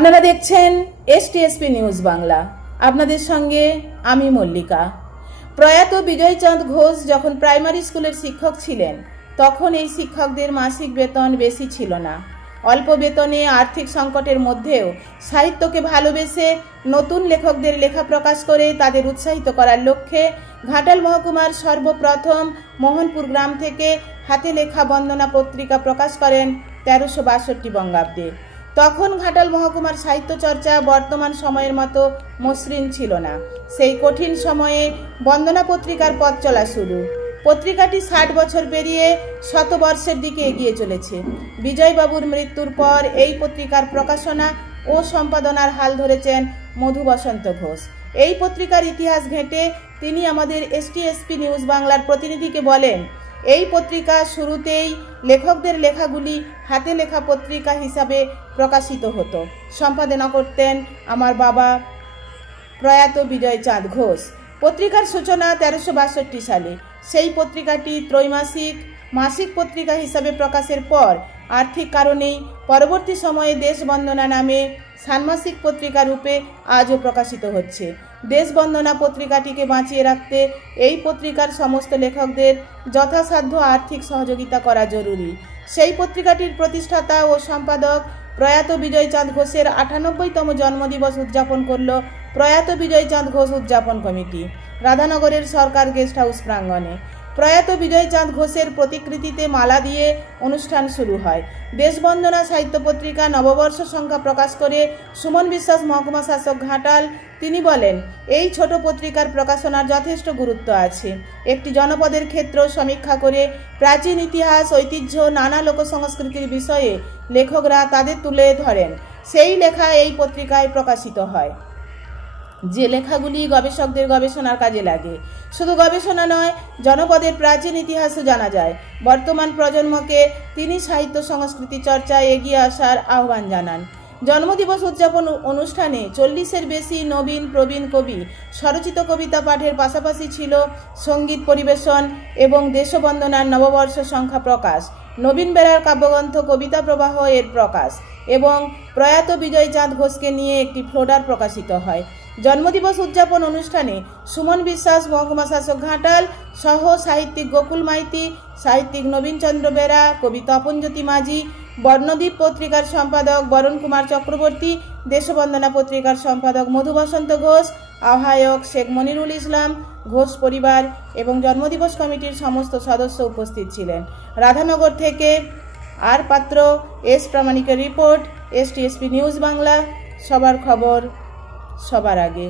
আপনারা দেখছেন STSP news Bangla. আপনাদের সঙ্গে আমি মল্লিকা। প্রয়াত বিজয়চাঁদ ঘোষ যখন প্রাইমারি স্কুলের শিক্ষক ছিলেন তখন এই শিক্ষকদের মাসিক বেতন বেশি ছিল না। অল্প বেতনে আর্থিক সংকটের মধ্যেও সাহিত্যকে ভালোবেসে নতুন লেখকদের লেখা প্রকাশ করে তাদের উৎসাহিত করার লক্ষ্যে ঘাটাল মহকুমার সর্বপ্রথম মোহনপুর গ্রাম থেকে হাতে লেখা বন্দনা পত্রিকা প্রকাশ করেন 1362 বঙ্গাব্দে। তখন ঘাটাল মহকুমার সাহিত্য চর্চা বর্তমান সময়ের মতো মসৃণ ছিল না। সেই কঠিন সময়ে বন্দনা পত্রিকার পথ চলা শুরু। পত্রিকাটি 60 বছর পেরিয়ে শতবর্ষের দিকে এগিয়ে চলেছে। বিজয়বাবুর মৃত্যুর পর এই পত্রিকার প্রকাশনা ও সম্পাদনার হাল ধরেছেন মধু বসন্ত ঘোষ। এই পত্রিকার ইতিহাস ঘেঁটে তিনি আমাদের এসটিএসপি নিউজ বাংলার প্রতিনিধিকে বলেন, এই পত্রিকা শুরুতেই লেখকদের লেখাগুলি হাতে লেখা পত্রিকা হিসাবে প্রকাশিত হতো। সম্পাদনা করতেন আমার বাবা প্রয়াত বিজয়চাঁদ ঘোষ। পত্রিকার সূচনা 1362 সালে। সেই পত্রিকাটি ত্রৈমাসিক মাসিক পত্রিকা হিসাবে প্রকাশের পর আর্থিক কারণেই পরবর্তী সময়ে দেশবন্দনা নামে ষান্মাসিক পত্রিকা রূপে আজও প্রকাশিত হচ্ছে। দেশবন্দনা পত্রিকাটিকে বাঁচিয়ে রাখতে এই পত্রিকার সমস্ত লেখকদের যথাসাধ্য আর্থিক সহযোগিতা করা জরুরি। সেই পত্রিকাটির প্রতিষ্ঠাতা ও সম্পাদক প্রয়াত বিজয়চাঁদ ঘোষের 98তম জন্মদিবস উদযাপন করল প্রয়াত বিজয়চাঁদ ঘোষ উদযাপন কমিটি রাধানগরের সরকার গেস্ট হাউস প্রাঙ্গণে। প্রয়াত বিজয়চাঁদ ঘোষের প্রতিকৃতিতে মালা দিয়ে অনুষ্ঠান শুরু হয়। দেশবন্দনা সাহিত্য পত্রিকা নববর্ষ সংখ্যা প্রকাশ করে সুমন বিশ্বাস মহকুমা শাসক ঘাটাল তিনি বলেন, এই ছোট পত্রিকার প্রকাশনার যথেষ্ট গুরুত্ব আছে। একটি জনপদের ক্ষেত্র সমীক্ষা করে প্রাচীন ইতিহাস ঐতিহ্য নানা লোক সংস্কৃতির বিষয়ে লেখকরা তাদের তুলে ধরেন। সেই লেখা এই পত্রিকায় প্রকাশিত হয়। যে লেখাগুলি গবেষকদের গবেষণার কাজে লাগে। শুধু গবেষণা নয়, জনপদের প্রাচীন ইতিহাসও জানা যায়। বর্তমান প্রজন্মকে তিনি সাহিত্য সংস্কৃতি চর্চায় এগিয়ে আসার আহ্বান জানান। জন্মদিবস উদযাপন অনুষ্ঠানে 40-এর বেশি নবীন প্রবীণ কবি স্বরচিত কবিতা পাঠের পাশাপাশি ছিল সঙ্গীত পরিবেশন এবং দেশবন্দনার নববর্ষ সংখ্যা প্রকাশ, নবীন বেরার কাব্যগ্রন্থ কবিতা প্রবাহ এর প্রকাশ এবং প্রয়াত বিজয়চাঁদ ঘোষকে নিয়ে একটি ফ্লোডার প্রকাশিত হয়। জন্মদিবস উদযাপন অনুষ্ঠানে সুমন বিশ্বাস মহকুমা শাসক ঘাটাল সহ সাহিত্যিক গোকুল মাইতি, সাহিত্যিক নবীনচন্দ্র বেরা, কবি তপনজ্যোতি মাঝি, বর্ণদ্বীপ পত্রিকার সম্পাদক বরণ কুমার চক্রবর্তী, দেশবন্দনা পত্রিকার সম্পাদক মধু বসন্ত ঘোষ, আহ্বায়ক শেখ মনিরুল ইসলাম, ঘোষ পরিবার এবং জন্মদিবস কমিটির সমস্ত সদস্য উপস্থিত ছিলেন। রাধানগর থেকে আর পাত্র, এস প্রামাণিকের রিপোর্ট, এসটিএসপি নিউজ বাংলা, সবার খবর সবার আগে।